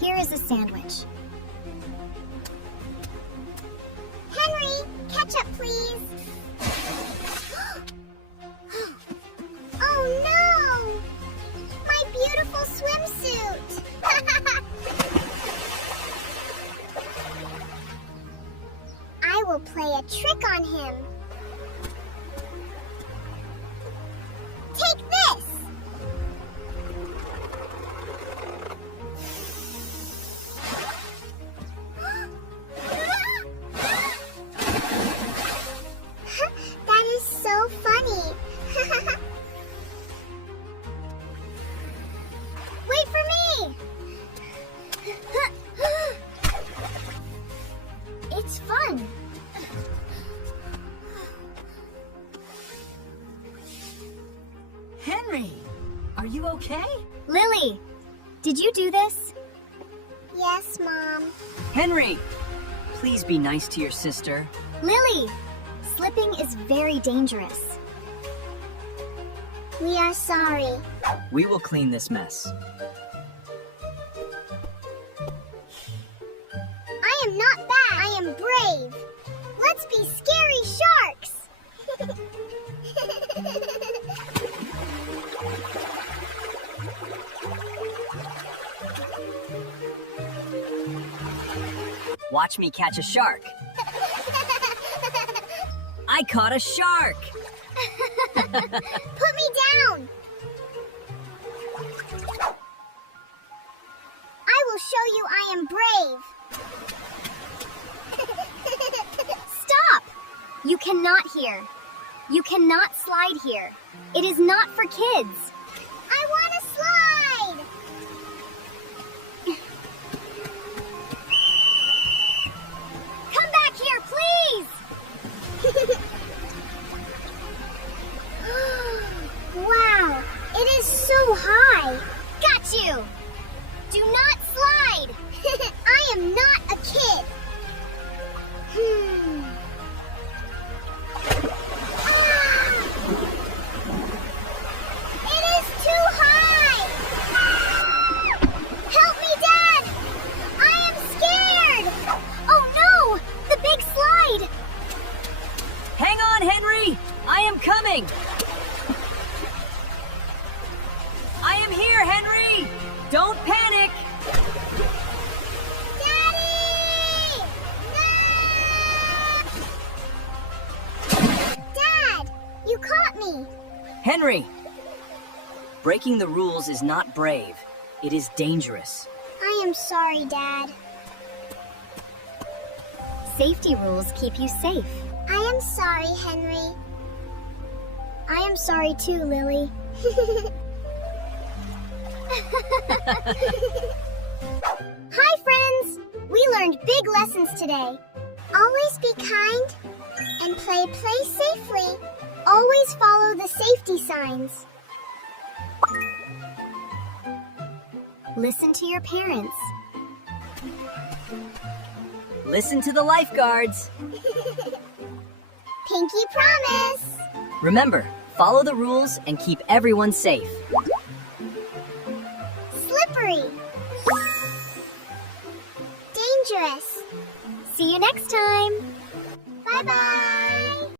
Here is a sandwich. Henry, ketchup, please. Oh no! My beautiful swimsuit! I will play a trick on him. Take this! That is so funny. Wait for me! It's fun. Henry, are you okay? Lily, did you do this? Yes, Mom. Henry, please be nice to your sister. Lily, slipping is very dangerous. We are sorry. We will clean this mess. I am not bad. I am brave. Let's be scary sharks. Watch me catch a shark. I caught a shark. Put me down. I will show you I am brave. Stop! You cannot here. You cannot slide here. It is not for kids. I want to slide! Come back here, please! Wow, it is so high. Got you! Do not slide! I am not a kid. Ah! It is too high! Help me, Dad! I am scared! Oh no! The big slide! Hang on, Henry! I am coming! I am here, Henry! Don't panic! Daddy! No! Dad, you caught me. Henry! Breaking the rules is not brave. It is dangerous. I am sorry, Dad. Safety rules keep you safe. I am sorry, Henry. I am sorry too, Lily. Hi, friends! We learned big lessons today. Always be kind and play safely. Always follow the safety signs. Listen to your parents. Listen to the lifeguards. Pinky promise. Remember, follow the rules and keep everyone safe. Slippery. Dangerous. See you next time. Bye-bye.